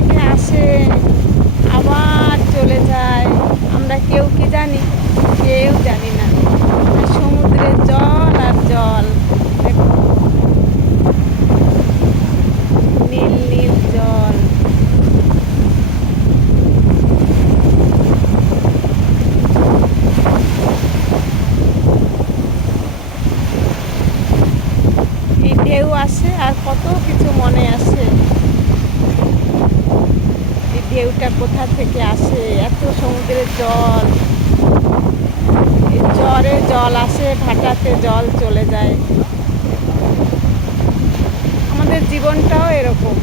থেকে আসে আবার চলে যায়, আমরা কেউ কি জানি? কেউ জানি না। আর সমুদ্রের জল আর জল, দেখো নীল নীল জল। এই ঢেউ আসে আর কত কিছু মনে আসে। এই ঢেউটা কোথা থেকে আসে? এত সমুদ্রের জল, এই চরে জল আসে, ভাটাতে জল চলে যায়। আমাদের জীবনটাও এরকম।